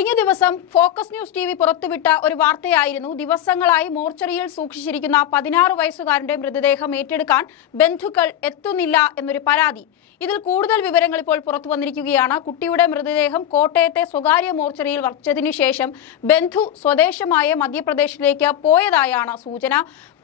കഴിഞ്ഞ ദിവസം focus news T V പുറത്തുവിട്ട ഒരു വാർത്തയായിരുന്നു. ദിവസങ്ങളായി മോർച്ചറിയിൽ സൂക്ഷിച്ചിരിക്കുന്ന പതിനാറ് വയസ്സുകാരന്റെ മൃതദേഹം ഏറ്റെടുക്കാൻ ബന്ധുക്കൾ എത്തുന്നില്ല എന്നൊരു പരാതി. ഇതിൽ കൂടുതൽ വിവരങ്ങൾ ഇപ്പോൾ പുറത്തു വന്നിരിക്കുകയാണ്. കുട്ടിയുടെ മൃതദേഹം കോട്ടയത്തെ സ്വകാര്യ മോർച്ചറിയിൽ വച്ചതിനു ശേഷം ബന്ധു സ്വദേശമായ മധ്യപ്രദേശിലേക്ക് പോയതായാണ് സൂചന.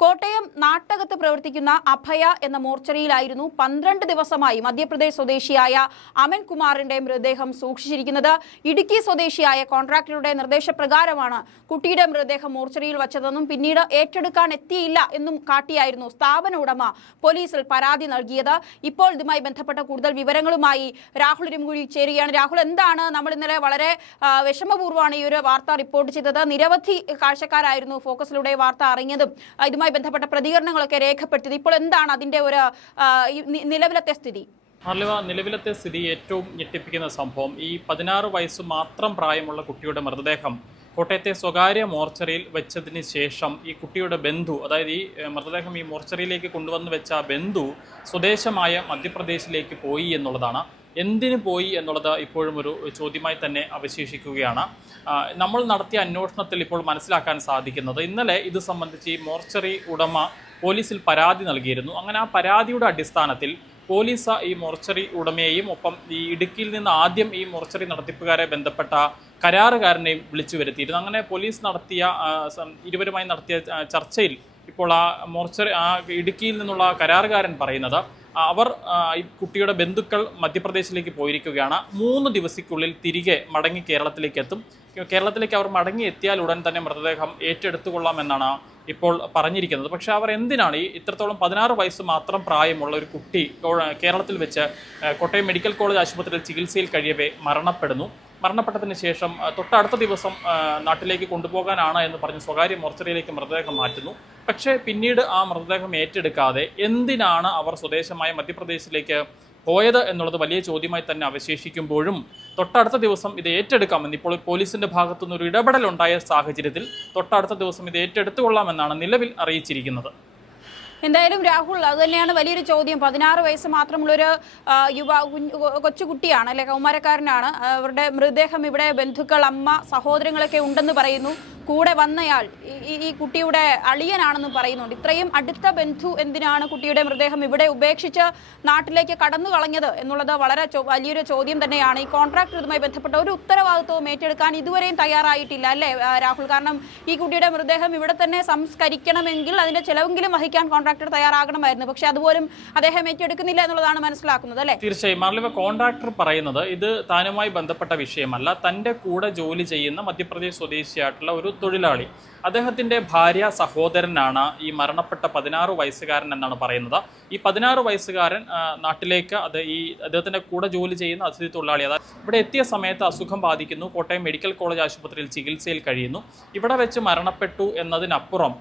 കോട്ടയം നാട്ടകത്ത് പ്രവർത്തിക്കുന്ന അഭയ എന്ന മോർച്ചറിയിലായിരുന്നു പന്ത്രണ്ട് ദിവസമായി മധ്യപ്രദേശ് സ്വദേശിയായ അമൻ കുമാറിന്റെ മൃതദേഹം സൂക്ഷിച്ചിരിക്കുന്നത്. ഇടുക്കി സ്വദേശിയായ കോൺട്രാക്ടറുടെ നിർദ്ദേശപ്രകാരമാണ് കുട്ടിയുടെ മൃതദേഹം മോർച്ചറിയിൽ വച്ചതെന്നും പിന്നീട് ഏറ്റെടുക്കാൻ എത്തിയില്ല എന്നും കാട്ടിയായിരുന്നു സ്ഥാപന ഉടമ പോലീസിൽ പരാതി നൽകിയത്. ഇപ്പോൾ ഇതുമായി ബന്ധപ്പെട്ട കൂടുതൽ വിവരങ്ങളുമായി രാഹുൽ ഇരുമുകുഴി ചേരുകയാണ്. രാഹുൽ എന്താണ് നമ്മൾ ഇന്നലെ വളരെ വിഷമപൂർവമാണ് ഈ ഒരു വാർത്ത റിപ്പോർട്ട് ചെയ്തത്. നിരവധി കാഴ്ചക്കാരായിരുന്നു ഫോക്കസിലൂടെ വാർത്ത അറിഞ്ഞതും ഇതുമായി ബന്ധപ്പെട്ട പ്രതികരണങ്ങളൊക്കെ രേഖപ്പെടുത്തിയത്. ഇപ്പോൾ എന്താണ് അതിന്റെ ഒരു നിലവിലത്തെ സ്ഥിതി? മാർലിവ നിലവിലത്തെ സ്ഥിതി ഏറ്റവും ഞെട്ടിപ്പിക്കുന്ന സംഭവം. ഈ പതിനാറ് വയസ്സ് മാത്രം പ്രായമുള്ള കുട്ടിയുടെ മൃതദേഹം കോട്ടയത്തെ സ്വകാര്യ മോർച്ചറിയിൽ വെച്ചതിന് ശേഷം ഈ കുട്ടിയുടെ ബന്ധു അതായത് ഈ മൃതദേഹം ഈ മോർച്ചറിയിലേക്ക് കൊണ്ടുവന്ന് വെച്ച ആ ബന്ധു സ്വദേശമായ മധ്യപ്രദേശിലേക്ക് പോയി എന്നുള്ളതാണ്. എന്തിനു പോയി എന്നുള്ളത് ഇപ്പോഴും ഒരു ചോദ്യമായി തന്നെ അവശേഷിക്കുകയാണ്. നമ്മൾ നടത്തിയ അന്വേഷണത്തിൽ ഇപ്പോൾ മനസ്സിലാക്കാൻ സാധിക്കുന്നത് ഇന്നലെ ഇത് സംബന്ധിച്ച് ഈ മോർച്ചറി ഉടമ പോലീസിൽ പരാതി നൽകിയിരുന്നു. അങ്ങനെ ആ പരാതിയുടെ അടിസ്ഥാനത്തിൽ പോലീസ് ഈ മോർച്ചറി ഉടമയെയും ഒപ്പം ഈ ഇടുക്കിയിൽ നിന്ന് ആദ്യം ഈ മോർച്ചറി നടത്തിപ്പുകാരെ ബന്ധപ്പെട്ട കരാറുകാരനെയും വിളിച്ചു വരുത്തിയിരുന്നു. അങ്ങനെ പോലീസ് നടത്തിയ ഇരുവരുമായി നടത്തിയ ചർച്ചയിൽ ഇപ്പോൾ ആ മോർച്ചറി ആ ഇടുക്കിയിൽ നിന്നുള്ള കരാറുകാരൻ പറയുന്നത് അവർ ഈ കുട്ടിയുടെ ബന്ധുക്കൾ മധ്യപ്രദേശിലേക്ക് പോയിരിക്കുകയാണ്. മൂന്ന് ദിവസക്കുള്ളിൽ തിരികെ മടങ്ങി കേരളത്തിലേക്ക് എത്തും. കേരളത്തിലേക്ക് അവർ മടങ്ങി എത്തിയാൽ ഉടൻ തന്നെ മൃതദേഹം ഏറ്റെടുത്തുകൊള്ളാമെന്നാണ് ഇപ്പോൾ പറഞ്ഞിരിക്കുന്നത്. പക്ഷെ അവർ എന്തിനാണ് ഈ ഇത്രത്തോളം പതിനാറ് വയസ്സ് മാത്രം പ്രായമുള്ള ഒരു കുട്ടി കേരളത്തിൽ വെച്ച് കോട്ടയം മെഡിക്കൽ കോളേജ് ആശുപത്രിയിൽ ചികിത്സയിൽ കഴിയവേ മരണപ്പെടുന്നു. മരണപ്പെട്ടതിന് ശേഷം തൊട്ടടുത്ത ദിവസം നാട്ടിലേക്ക് കൊണ്ടുപോകാനാണ് എന്ന് പറഞ്ഞ് സ്വകാര്യ മോർച്ചറിയിലേക്ക് മൃതദേഹം മാറ്റുന്നു. പക്ഷേ പിന്നീട് ആ മൃതദേഹം ഏറ്റെടുക്കാതെ എന്തിനാണ് അവർ സ്വദേശമായ മധ്യപ്രദേശിലേക്ക് പോയത് എന്നുള്ളത് വലിയ ചോദ്യമായി തന്നെ അവശേഷിക്കുമ്പോഴും തൊട്ടടുത്ത ദിവസം ഇത് ഏറ്റെടുക്കാമെന്ന് ഇപ്പോൾ പോലീസിന്റെ ഭാഗത്തുനിന്ന് ഒരു ഇടപെടൽ ഉണ്ടായ സാഹചര്യത്തിൽ തൊട്ടടുത്ത ദിവസം ഇത് ഏറ്റെടുത്തുകൊള്ളാമെന്നാണ് നിലവിൽ അറിയിച്ചിരിക്കുന്നത്. എന്തായാലും രാഹുൽ അത് തന്നെയാണ് വലിയൊരു ചോദ്യം. പതിനാറ് വയസ്സ് മാത്രമുള്ളൊരു യുവ കൊച്ചുകുട്ടിയാണ് അല്ലെ കൗമാരക്കാരനാണ്. അവരുടെ മൃതദേഹം ഇവിടെ ബന്ധുക്കൾ അമ്മ സഹോദരങ്ങളൊക്കെ ഉണ്ടെന്ന് പറയുന്നു. കൂടെ വന്നയാൾ ഈ- കുട്ടിയുടെ അളിയനാണെന്ന് പറയുന്നുണ്ട്. ഇത്രയും അടുത്ത ബന്ധു എന്തിനാണ് കുട്ടിയുടെ മൃതദേഹം ഇവിടെ ഉപേക്ഷിച്ച് നാട്ടിലേക്ക് കടന്നു കളഞ്ഞത് എന്നുള്ളത് വളരെ വലിയൊരു ചോദ്യം തന്നെയാണ്. ഈ കോൺട്രാക്ട് ഇതുമായി ബന്ധപ്പെട്ട ഒരു ഉത്തരവാദിത്വവും ഏറ്റെടുക്കാൻ ഇതുവരെയും തയ്യാറായിട്ടില്ല അല്ലേ രാഹുൽ? കാരണം ഈ കുട്ടിയുടെ മൃതദേഹം ഇവിടെ തന്നെ സംസ്കരിക്കണമെങ്കിൽ അതിന്റെ ചെലവെങ്കിലും വഹിക്കാൻ കോൺട്രാക്ടർ തയ്യാറാകണമായിരുന്നു. പക്ഷെ അതുപോലും അദ്ദേഹം ഏറ്റെടുക്കുന്നില്ല എന്നുള്ളതാണ് മനസ്സിലാക്കുന്നത് അല്ലേ? തീർച്ചയായും. കോൺട്രാക്ടർ പറയുന്നത് ഇത് താനുമായി ബന്ധപ്പെട്ട വിഷയമല്ല. തന്റെ കൂടെ ജോലി ചെയ്യുന്ന മധ്യപ്രദേശ് സ്വദേശിയായിട്ടുള്ള ഒരു തൊഴിലാളി. അദ്ദേഹത്തിന്റെ ഭാര്യ സഹോദരനാണ് ഈ മരണപ്പെട്ട പതിനാറ് വയസ്സുകാരൻ എന്നാണ് പറയുന്നത്. ഈ പതിനാറ് വയസ്സുകാരൻ നാട്ടിലേക്ക് അത് ഈ അദ്ദേഹത്തിന്റെ കൂടെ ജോലി ചെയ്യുന്ന അതിഥി തൊഴിലാളി അതായത് ഇവിടെ എത്തിയ സമയത്ത് അസുഖം ബാധിക്കുന്നു. കോട്ടയം മെഡിക്കൽ കോളേജ് ആശുപത്രിയിൽ ചികിത്സയിൽ കഴിയുന്നു. ഇവിടെ വെച്ച് മരണപ്പെട്ടു എന്നതിനപ്പുറം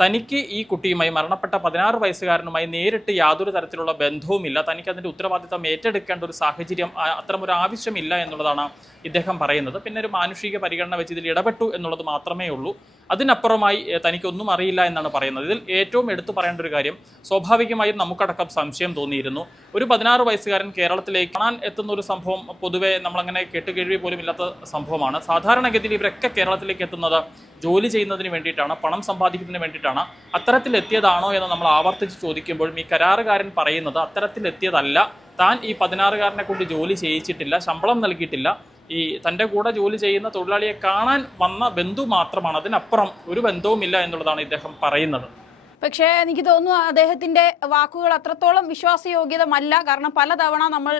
തനിക്ക് ഈ കുട്ടിയുമായി മരണപ്പെട്ട പതിനാറ് വയസ്സുകാരനുമായി നേരിട്ട് യാതൊരു തരത്തിലുള്ള ബന്ധവുമില്ല. തനിക്ക് അതിന്റെ ഉത്തരവാദിത്തം ഏറ്റെടുക്കേണ്ട ഒരു സാഹചര്യം അത്തരമൊരു ആവശ്യമില്ല എന്നുള്ളതാണ് ഇദ്ദേഹം പറയുന്നത്. പിന്നെ ഒരു മാനുഷിക പരിഗണന വെച്ച് ഇതിൽ ഇടപെട്ടു എന്നുള്ളത് മാത്രമേ ഉള്ളൂ. അതിനപ്പുറമായി തനിക്കൊന്നും അറിയില്ല എന്നാണ് പറയുന്നത്. ഇതിൽ ഏറ്റവും എടുത്തു പറയേണ്ട ഒരു കാര്യം സ്വാഭാവികമായും നമുക്കടക്കം സംശയം തോന്നിയിരുന്നു. ഒരു പതിനാറ് വയസ്സുകാരൻ കേരളത്തിലേക്ക് കാണാൻ എത്തുന്ന ഒരു സംഭവം പൊതുവെ നമ്മളങ്ങനെ കേട്ടുകേഴ്വി പോലും ഇല്ലാത്ത സംഭവമാണ്. സാധാരണഗതിയിൽ ഇവരൊക്കെ കേരളത്തിലേക്ക് എത്തുന്നത് ജോലി ചെയ്യുന്നതിന് വേണ്ടിയിട്ടാണ് പണം സമ്പാദിക്കുന്നതിന് വേണ്ടിയിട്ടാണ്. അത്തരത്തിൽ എത്തിയതാണോ എന്ന് നമ്മൾ ആവർത്തിച്ച് ചോദിക്കുമ്പോഴും ഈ കരാറുകാരൻ പറയുന്നത് അത്തരത്തിലെത്തിയതല്ല. താൻ ഈ പതിനാറുകാരനെ കൊണ്ട് ജോലി ചെയ്യിച്ചിട്ടില്ല ശമ്പളം നൽകിയിട്ടില്ല. ഈ തന്റെ കൂടെ ജോലി ചെയ്യുന്ന തൊഴിലാളിയെ കാണാൻ വന്ന ബന്ധു മാത്രമാണ്. അതിനപ്പുറം ഒരു ബന്ധവുമില്ല എന്നുള്ളതാണ് ഇദ്ദേഹം പറയുന്നത്. പക്ഷേ എനിക്ക് തോന്നുന്നു അദ്ദേഹത്തിന്റെ വാക്കുകൾ അത്രത്തോളം വിശ്വാസയോഗ്യതമല്ല. കാരണം പലതവണ നമ്മൾ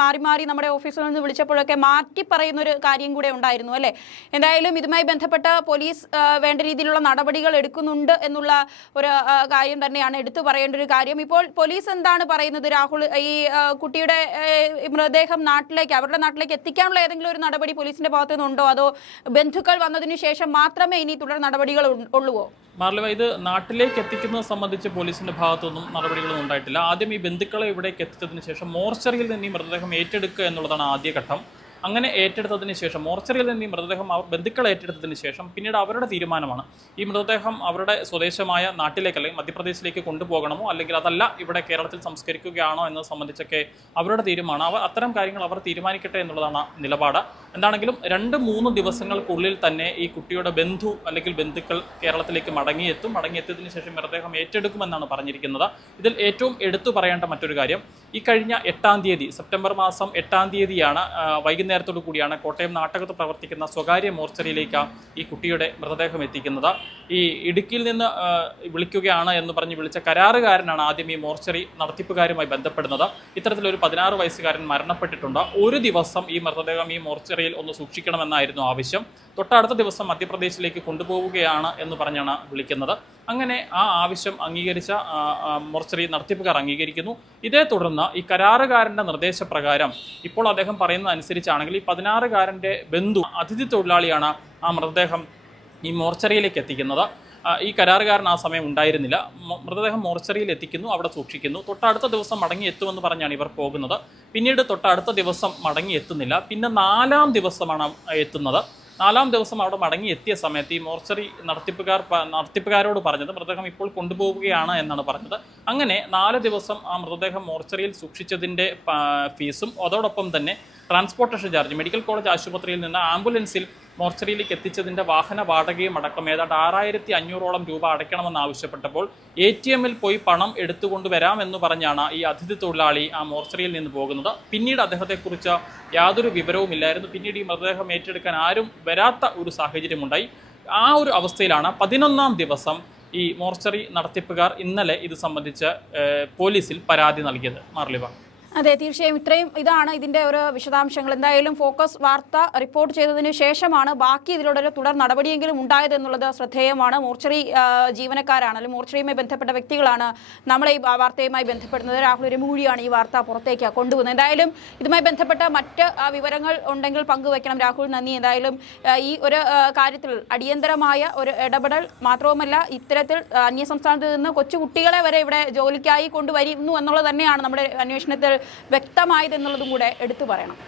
മാറി മാറി നമ്മുടെ ഓഫീസിൽ നിന്ന് വിളിച്ചപ്പോഴൊക്കെ മാറ്റി പറയുന്ന ഒരു കാര്യം കൂടെ ഉണ്ടായിരുന്നു അല്ലേ? എന്തായാലും ഇതുമായി ബന്ധപ്പെട്ട് പോലീസ് വേണ്ട രീതിയിലുള്ള നടപടികൾ എടുക്കുന്നുണ്ട് എന്നുള്ള ഒരു കാര്യം തന്നെയാണ് എടുത്തു പറയേണ്ട ഒരു കാര്യം. ഇപ്പോൾ പോലീസ് എന്താണ് പറയുന്നത്? രാഹുൽ ഈ കുട്ടിയുടെ മൃതദേഹം നാട്ടിലേക്ക് അവരുടെ നാട്ടിലേക്ക് എത്തിക്കാനുള്ള ഏതെങ്കിലും ഒരു നടപടി പോലീസിന്റെ ഭാഗത്തു നിന്നുണ്ടോ അതോ ബന്ധുക്കൾ വന്നതിന് ശേഷം മാത്രമേ ഇനി തുടർ നടപടികൾ ഉള്ളുവോ? മാർലവ ഇത് നാട്ടിലേക്ക് എത്തിക്കുന്നത് സംബന്ധിച്ച് പോലീസിന്റെ ഭാഗത്തൊന്നും നടപടികളൊന്നും ഉണ്ടായിട്ടില്ല. ആദ്യം ഈ ബന്ധുക്കളെ ഇവിടേക്ക് എത്തിച്ചതിന് ശേഷം മോർച്ചറിയിൽ നിന്ന് ഈ മൃതദേഹം ഏറ്റെടുക്കുക എന്നുള്ളതാണ് ആദ്യഘട്ടം. അങ്ങനെ ഏറ്റെടുത്തതിന് ശേഷം മോർച്ചറിയിൽ നിന്ന് ഈ മൃതദേഹം അവർ ബന്ധുക്കൾ ഏറ്റെടുത്തതിന് ശേഷം പിന്നീട് അവരുടെ തീരുമാനമാണ്. ഈ മൃതദേഹം അവരുടെ സ്വദേശമായ നാട്ടിലേക്ക് അല്ലെങ്കിൽ മധ്യപ്രദേശിലേക്ക് കൊണ്ടുപോകണമോ അല്ലെങ്കിൽ അതല്ല ഇവിടെ കേരളത്തിൽ സംസ്കരിക്കുകയാണോ എന്നത് സംബന്ധിച്ചൊക്കെ അവരുടെ തീരുമാനം. അവർ അത്തരം കാര്യങ്ങൾ അവർ തീരുമാനിക്കട്ടെ എന്നുള്ളതാണ് നിലപാട്. എന്താണെങ്കിലും രണ്ട് മൂന്ന് ദിവസങ്ങൾക്കുള്ളിൽ തന്നെ ഈ കുട്ടിയുടെ ബന്ധു അല്ലെങ്കിൽ ബന്ധുക്കൾ കേരളത്തിലേക്ക് മടങ്ങിയെത്തും. മടങ്ങിയെത്തിയതിനു ശേഷം മൃതദേഹം ഏറ്റെടുക്കുമെന്നാണ് പറഞ്ഞിരിക്കുന്നത്. ഇതിൽ ഏറ്റവും എടുത്തു പറയേണ്ട മറ്റൊരു കാര്യം ഈ കഴിഞ്ഞ എട്ടാം തീയതി സെപ്റ്റംബർ മാസം എട്ടാം തീയതിയാണ് വൈകുന്നേരത്തോടു കൂടിയാണ് കോട്ടയം നാട്ടകത്ത് പ്രവർത്തിക്കുന്ന സ്വകാര്യ മോർച്ചറിയിലേക്ക് ഈ കുട്ടിയുടെ മൃതദേഹം എത്തിക്കുന്നത്. ഈ ഇടുക്കിയിൽ നിന്ന് വിളിക്കുകയാണ് എന്ന് പറഞ്ഞ് വിളിച്ച കരാറുകാരനാണ് ആദ്യം ഈ മോർച്ചറി നടത്തിപ്പുകാരുമായി ബന്ധപ്പെടുന്നത്. ഇത്തരത്തിലൊരു പതിനാറ് വയസ്സുകാരൻ മരണപ്പെട്ടിട്ടുണ്ട്. ഒരു ദിവസം ഈ മൃതദേഹം ഈ മോർച്ചറിയിൽ ഒന്ന് സൂക്ഷിക്കണമെന്നായിരുന്നു ആവശ്യം. തൊട്ടടുത്ത ദിവസം മധ്യപ്രദേശിലേക്ക് കൊണ്ടുപോവുകയാണ് എന്ന് പറഞ്ഞാണ് വിളിക്കുന്നത്. അങ്ങനെ ആ ആവശ്യം അംഗീകരിച്ച മോർച്ചറി നടത്തിപ്പുകാർ അംഗീകരിക്കുന്നു. ഇതേ തുടർന്ന് ഈ കരാറുകാരന്റെ നിർദ്ദേശപ്രകാരം ഇപ്പോൾ അദ്ദേഹം പറയുന്നത് അനുസരിച്ചാണെങ്കിൽ ഈ പതിനാറുകാരന്റെ ബന്ധു അതിഥി തൊഴിലാളിയാണ് ആ മൃതദേഹം ഈ മോർച്ചറിയിലേക്ക് എത്തിക്കുന്നത്. ഈ കരാറുകാരൻ ആ സമയം ഉണ്ടായിരുന്നില്ല. മൃതദേഹം മോർച്ചറിയിൽ എത്തിക്കുന്നു അവിടെ സൂക്ഷിക്കുന്നു. തൊട്ടടുത്ത ദിവസം മടങ്ങി എത്തുമെന്ന് പറഞ്ഞാണ് ഇവർ പോകുന്നത്. പിന്നീട് തൊട്ടടുത്ത ദിവസം മടങ്ങി എത്തുന്നില്ല. പിന്നെ നാലാം ദിവസമാണ് എത്തുന്നത്. നാലാം ദിവസം അവിടെ മടങ്ങി എത്തിയ സമയത്ത് ഈ മോർച്ചറി നടത്തിപ്പുകാർ നടത്തിപ്പുകാരോട് പറഞ്ഞത് മൃതദേഹം ഇപ്പോൾ കൊണ്ടുപോവുകയാണ് എന്നാണ് പറഞ്ഞത്. അങ്ങനെ നാല് ദിവസം ആ മൃതദേഹം മോർച്ചറിയിൽ സൂക്ഷിച്ചതിന്റെ ഫീസും അതോടൊപ്പം തന്നെ ട്രാൻസ്പോർട്ടേഷൻ ചാർജ് മെഡിക്കൽ കോളേജ് ആശുപത്രിയിൽ നിന്ന് ആംബുലൻസിൽ മോർച്ചറിയിലേക്ക് എത്തിച്ചതിന്റെ വാഹന വാടകയും അടക്കം ഏതാണ്ട് ആറായിരത്തി അഞ്ഞൂറോളം രൂപ അടയ്ക്കണമെന്ന് ആവശ്യപ്പെട്ടപ്പോൾ എ ടി എമ്മിൽ പോയി പണം എടുത്തുകൊണ്ട് വരാമെന്ന് പറഞ്ഞാണ് ഈ അതിഥി തൊഴിലാളി ആ മോർച്ചറിയിൽ നിന്ന് പോകുന്നത്. പിന്നീട് അദ്ദേഹത്തെക്കുറിച്ച് യാതൊരു വിവരവുമില്ലായിരുന്നു പിന്നീട് ഈ മൃതദേഹം ഏറ്റെടുക്കാൻ ആരും വരാത്ത ഒരു സാഹചര്യമുണ്ടായി. ആ ഒരു അവസ്ഥയിലാണ് പതിനൊന്നാം ദിവസം ഈ മോർച്ചറി നടത്തിപ്പുകാർ ഇന്നലെ ഇത് സംബന്ധിച്ച് പോലീസിൽ പരാതി നൽകിയത്. മാർലിവ. അതെ തീർച്ചയായും ഇത്രയും ഇതാണ് ഇതിന്റെ ഒരു വിശദാംശങ്ങൾ. എന്തായാലും ഫോക്കസ് വാർത്ത റിപ്പോർട്ട് ചെയ്തതിനു ശേഷമാണ് ബാക്കി ഇതിലൂടെ ഒരു തുടർ നടപടിയെങ്കിലും ഉണ്ടായത് എന്നുള്ളത് ശ്രദ്ധേയമാണ്. മോർച്ചറി ജീവനക്കാരാണ് അല്ലെങ്കിൽ മോർച്ചറിയുമായി ബന്ധപ്പെട്ട വ്യക്തികളാണ് നമ്മളെ ഈ വാർത്തയുമായി ബന്ധപ്പെടുന്നത്. രാഹുൽ രമുകൂടിയാണ് ഈ വാർത്ത പുറത്തേക്ക് കൊണ്ടുവന്നത്. എന്തായാലും ഇതുമായി ബന്ധപ്പെട്ട മറ്റ് വിവരങ്ങൾ ഉണ്ടെങ്കിൽ പങ്കുവയ്ക്കണം. രാഹുൽ നന്ദി. എന്തായാലും ഈ ഒരു കാര്യത്തിൽ അടിയന്തരമായ ഒരു ഇടപെടൽ മാത്രവുമല്ല ഇത്തരത്തിൽ അന്യസംസ്ഥാനത്ത് നിന്ന് കൊച്ചു കുട്ടികളെ വരെ ഇവിടെ ജോലിക്കായി കൊണ്ടുവരുന്നു എന്നുള്ളത് തന്നെയാണ് നമ്മുടെ അന്വേഷണത്തിൽ വ്യക്തമായത് എന്നുള്ളതും കൂടെ എടുത്തു പറയണം.